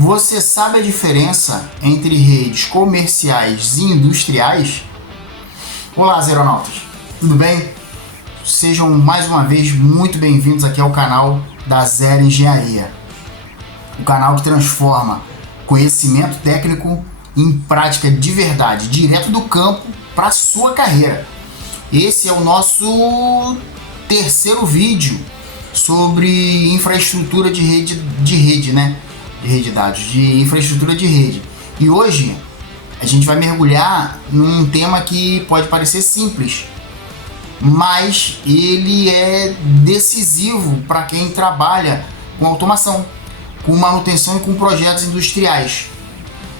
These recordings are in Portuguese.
Você sabe a diferença entre redes comerciais e industriais? Olá, Zeronautas, tudo bem? Sejam mais uma vez muito bem-vindos aqui ao canal da Zero Engenharia, o canal que transforma conhecimento técnico em prática de verdade, direto do campo para a sua carreira. Esse é o nosso terceiro vídeo sobre infraestrutura de rede, né? De rede de dados, de infraestrutura de rede. E hoje a gente vai mergulhar num tema que pode parecer simples, mas ele é decisivo para quem trabalha com automação, com manutenção e com projetos industriais.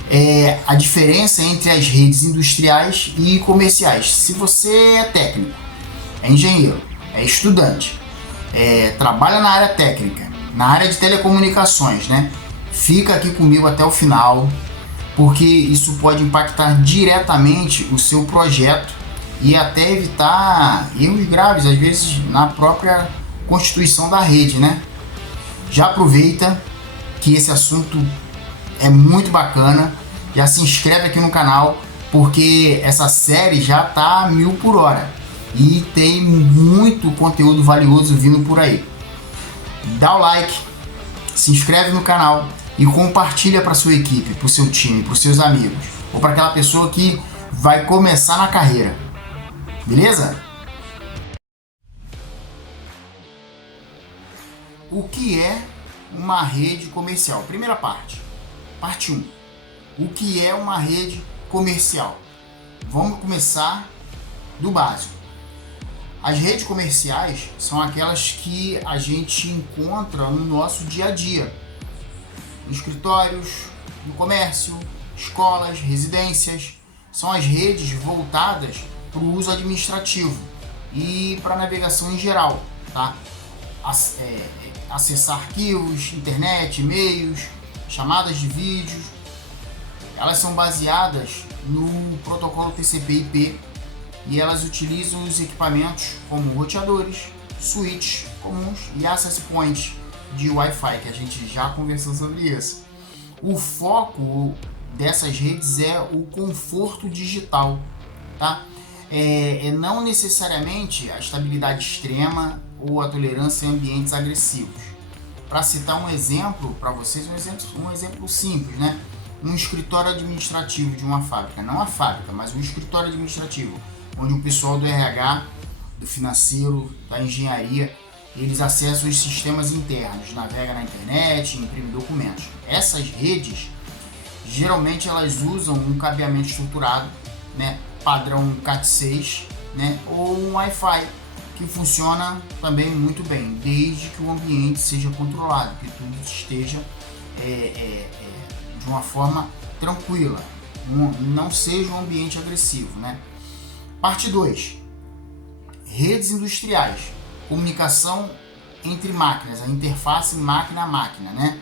É a diferença entre as redes industriais e comerciais. Se você é técnico, é engenheiro, é estudante, trabalha na área técnica, na área de telecomunicações, né? Fica aqui comigo até o final, porque isso pode impactar diretamente o seu projeto e até evitar erros graves, às vezes na própria constituição da rede, né? Já aproveita que esse assunto é muito bacana, já se inscreve aqui no canal, porque essa série já tá a 1000 por hora e tem muito conteúdo valioso vindo por aí. Dá o like, se inscreve no canal e compartilha para sua equipe, para o seu time, para os seus amigos ou para aquela pessoa que vai começar na carreira. Beleza? O que é uma rede comercial? Primeira parte, parte 1. O que é uma rede comercial? Vamos começar do básico. As redes comerciais são aquelas que a gente encontra no nosso dia a dia, em escritórios, no comércio, escolas, residências. São as redes voltadas para o uso administrativo e para a navegação em geral, tá? Acessar arquivos, internet, e-mails, chamadas de vídeos. Elas são baseadas no protocolo TCP/IP e elas utilizam os equipamentos como roteadores, switches comuns e access points de Wi-Fi, que a gente já conversou sobre isso. O foco dessas redes é o conforto digital, tá? Não necessariamente a estabilidade extrema ou a tolerância em ambientes agressivos. Para citar um exemplo para vocês, um exemplo simples, né? Um escritório administrativo de uma fábrica, não a fábrica, mas um escritório administrativo, onde o pessoal do RH, do financeiro, da engenharia, eles acessam os sistemas internos, navegam na internet, imprimem documentos. Essas redes, geralmente elas usam um cabeamento estruturado, né, padrão Cat6, né, ou um Wi-Fi, que funciona também muito bem, desde que o ambiente seja controlado, que tudo esteja de uma forma tranquila, não seja um ambiente agressivo, né? Parte 2. Redes industriais. Comunicação entre máquinas, a interface máquina a máquina, né?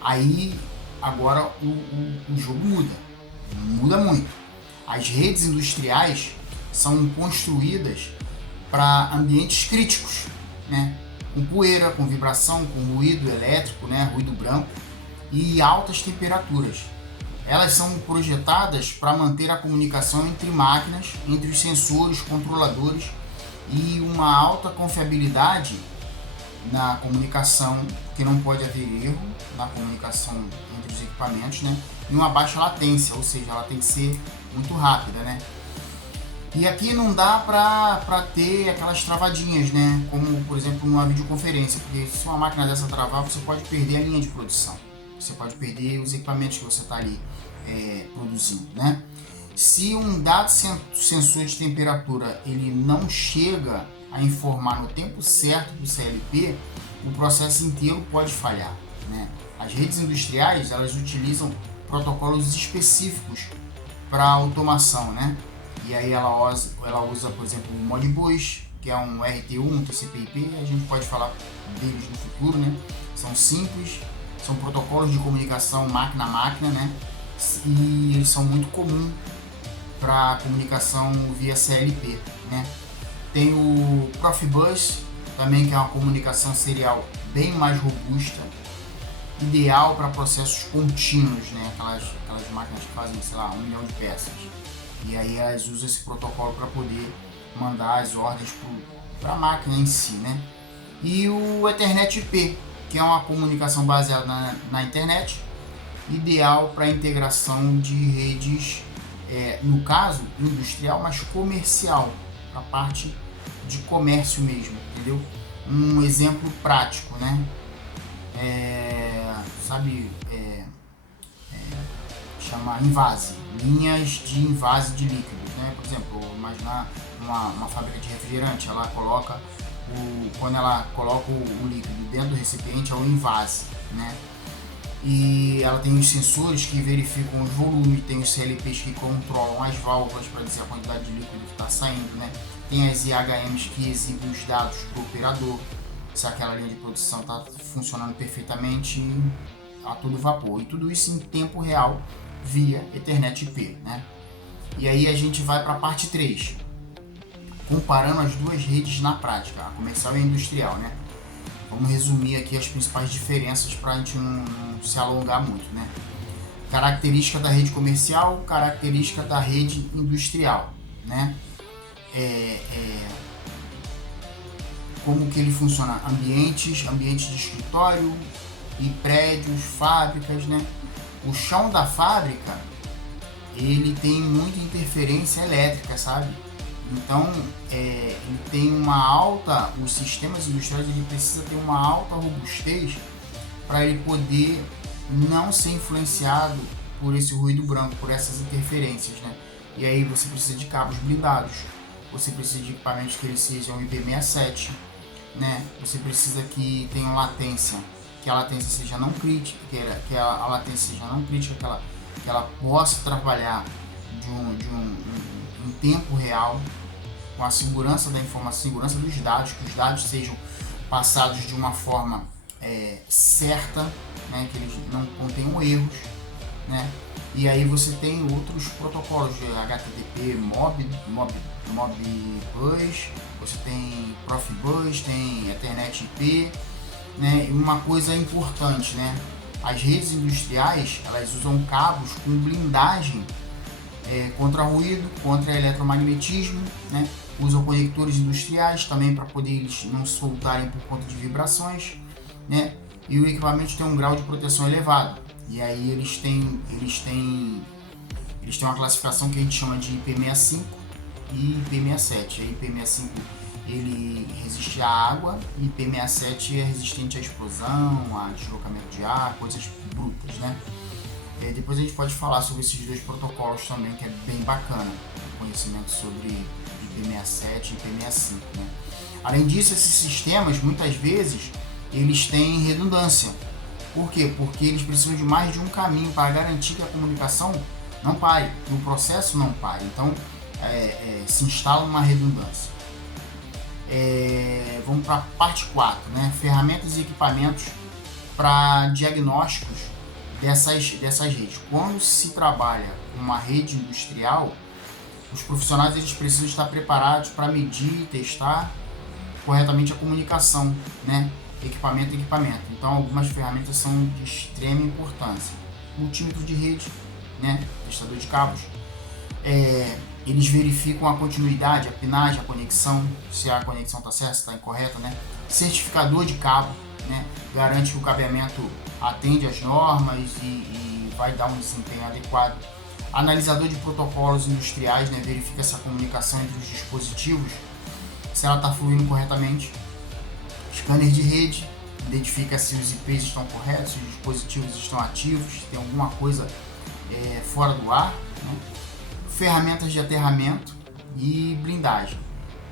Aí agora o jogo muda muito. As redes industriais são construídas para ambientes críticos, né? Com poeira, com vibração, com ruído elétrico, né? Ruído branco e altas temperaturas. Elas são projetadas para manter a comunicação entre máquinas, entre os sensores, controladores e uma alta confiabilidade na comunicação, que não pode haver erro na comunicação entre os equipamentos, né? E uma baixa latência, ou seja, ela tem que ser muito rápida, né? E aqui não dá para ter aquelas travadinhas, né? Como, por exemplo, numa videoconferência, porque se uma máquina dessa travar, você pode perder a linha de produção. Você pode perder os equipamentos que você está ali produzindo, né? Se um dado sensor de temperatura ele não chega a informar no tempo certo do CLP, o processo inteiro pode falhar, né? As redes industriais, elas utilizam protocolos específicos para automação, né? E aí ela usa, por exemplo, o Modbus, que é um RTU, um TCP/IP, a gente pode falar deles no futuro, né? São simples, são protocolos de comunicação máquina a máquina, né? E eles são muito comuns para comunicação via CLP, né? Tem o Profibus também, que é uma comunicação serial bem mais robusta. ideal para processos contínuos, né? Aquelas máquinas que fazem, sei lá, 1 milhão de peças. E aí elas usam esse protocolo para poder mandar as ordens para a máquina em si, né? E o Ethernet IP, que é uma comunicação baseada na internet, ideal para integração de redes, no caso industrial, mas comercial, para a parte de comércio mesmo, entendeu? Um exemplo prático, né? Chama invase, linhas de invase de líquidos, né? Por exemplo, imaginar uma fábrica de refrigerante, ela coloca quando ela coloca o líquido dentro do recipiente, é o invase, né? E ela tem os sensores que verificam os volumes, tem os CLPs que controlam as válvulas para dizer a quantidade de líquido que está saindo, né? Tem as IHMs que exibem os dados para o operador, se aquela linha de produção está funcionando perfeitamente a todo vapor. E tudo isso em tempo real via Ethernet IP, né? E aí a gente vai para a parte 3, comparando as duas redes na prática, a comercial e a industrial, né? Vamos resumir aqui as principais diferenças para a gente não se alongar muito, né? Característica da rede comercial, característica da rede industrial, né? Como que ele funciona? Ambientes de escritório e prédios, fábricas, né? O chão da fábrica, ele tem muita interferência elétrica, sabe? Então, ele tem os sistemas industriais, ele precisa ter uma alta robustez para ele poder não ser influenciado por esse ruído branco, por essas interferências, né? E aí você precisa de cabos blindados, você precisa de equipamentos que eles sejam IP67, né? Você precisa que tenha latência, que a latência seja não crítica, que a latência seja não crítica, que ela possa trabalhar em tempo real, com a segurança da informação, segurança dos dados, que os dados sejam passados de uma forma certa, né, que eles não contenham erros, né? E aí você tem outros protocolos de HTTP, Modbus, você tem Profibus, tem Ethernet IP, né? E uma coisa importante, né? As redes industriais, elas usam cabos com blindagem contra ruído, contra eletromagnetismo, né? Usam conectores industriais também para poder eles não soltarem por conta de vibrações, né? E o equipamento tem um grau de proteção elevado. E aí eles têm uma classificação que a gente chama de IP65 e IP67. A IP65 ele resiste à água e IP67 é resistente à explosão, a deslocamento de ar, coisas brutas, né? Depois a gente pode falar sobre esses dois protocolos também, que é bem bacana, o conhecimento sobre IP67 e IP65, né? Além disso, esses sistemas, muitas vezes, eles têm redundância. Por quê? Porque eles precisam de mais de um caminho para garantir que a comunicação não pare, que o processo não pare. Então, se instala uma redundância. Vamos para a parte 4, né? Ferramentas e equipamentos para diagnósticos dessas redes. Quando se trabalha com uma rede industrial, os profissionais eles precisam estar preparados para medir e testar corretamente a comunicação, né? Equipamento a equipamento. Então, algumas ferramentas são de extrema importância. Multímetro de rede, né? Testador de cabos. Eles verificam a continuidade, a pinagem, a conexão, se a conexão está certa, se está incorreta, né? Certificador de cabo, né? Garante que o cabeamento atende às normas e vai dar um desempenho adequado. Analisador de protocolos industriais, né? Verifica se a comunicação entre os dispositivos, se ela está fluindo corretamente. Scanner de rede, identifica se os IPs estão corretos, se os dispositivos estão ativos, se tem alguma coisa fora do ar, né? Ferramentas de aterramento e blindagem.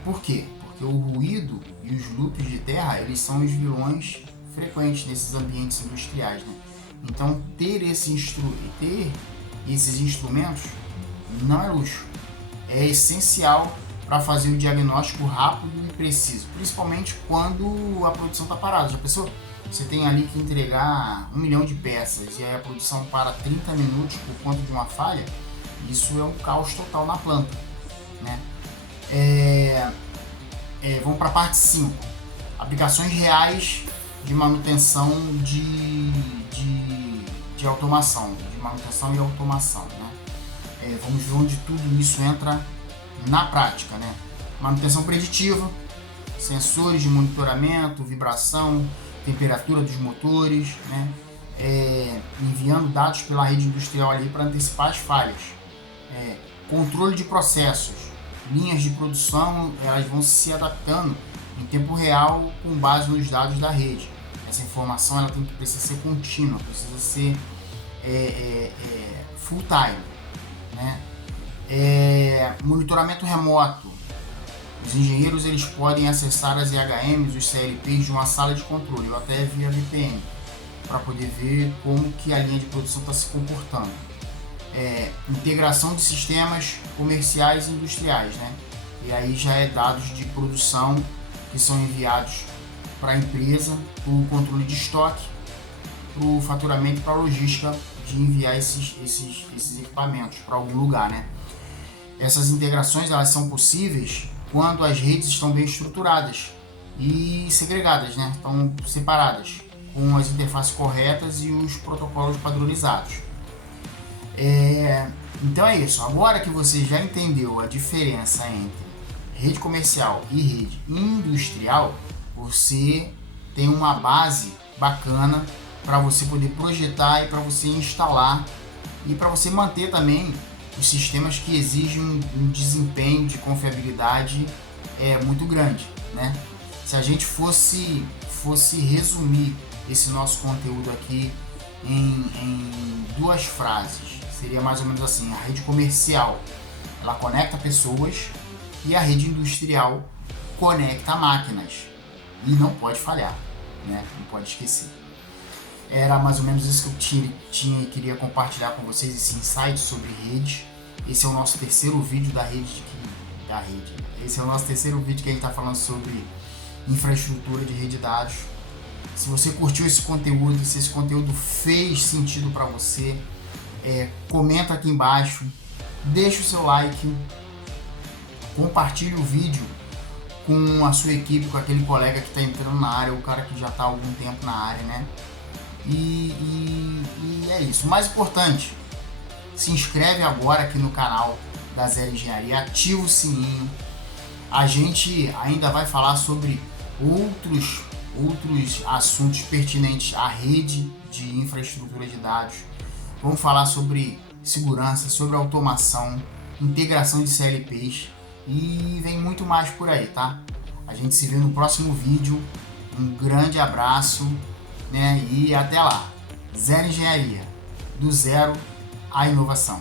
Por quê? Porque o ruído e os loops de terra, eles são os vilões frequentes nesses ambientes industriais, né? Então, ter esses instrumentos não é luxo, é essencial para fazer o diagnóstico rápido e preciso, principalmente quando a produção está parada. Já pensou? Você tem ali que entregar 1 milhão de peças e aí a produção para 30 minutos por conta de uma falha, isso é um caos total na planta, né? Vamos para a parte 5, aplicações reais de manutenção de de automação, de manutenção e automação, né? Vamos ver onde tudo isso entra na prática, né? Manutenção preditiva, sensores de monitoramento, vibração, temperatura dos motores, né? Enviando dados pela rede industrial ali para antecipar as falhas. Controle de processos, linhas de produção, elas vão se adaptando em tempo real com base nos dados da rede. Essa informação ela precisa ser contínua, precisa ser full time, né? Monitoramento remoto. Os engenheiros eles podem acessar as IHMs, os CLPs de uma sala de controle ou até via VPN para poder ver como que a linha de produção está se comportando. Integração de sistemas comerciais e industriais, né? E aí já é dados de produção que são enviados para a empresa, para o controle de estoque, para o faturamento e para a logística de enviar esses equipamentos para algum lugar, né? Essas integrações elas são possíveis quando as redes estão bem estruturadas e segregadas, né? Estão separadas, com as interfaces corretas e os protocolos padronizados. Então é isso. Agora que você já entendeu a diferença entre rede comercial e rede industrial, você tem uma base bacana para você poder projetar e para você instalar e para você manter também os sistemas que exigem um desempenho de confiabilidade muito grande, né? Se a gente fosse resumir esse nosso conteúdo aqui em duas frases, seria mais ou menos assim: a rede comercial ela conecta pessoas e a rede industrial conecta máquinas e não pode falhar, né? Não pode esquecer. Era mais ou menos isso que eu queria compartilhar com vocês, esse insight sobre rede. Esse é o nosso terceiro vídeo da rede. Esse é o nosso terceiro vídeo que a gente está falando sobre infraestrutura de rede de dados. Se você curtiu esse conteúdo, se esse conteúdo fez sentido para você, comenta aqui embaixo, deixa o seu like, compartilhe o vídeo com a sua equipe, com aquele colega que está entrando na área, o cara que já está há algum tempo na área, né? E é isso. O mais importante, se inscreve agora aqui no canal da Zero Engenharia, ativa o sininho. A gente ainda vai falar sobre outros assuntos pertinentes à rede de infraestrutura de dados. Vamos falar sobre segurança, sobre automação, integração de CLPs e vem muito mais por aí, tá? A gente se vê no próximo vídeo. Um grande abraço, né? E até lá. Zero Engenharia, do zero à inovação.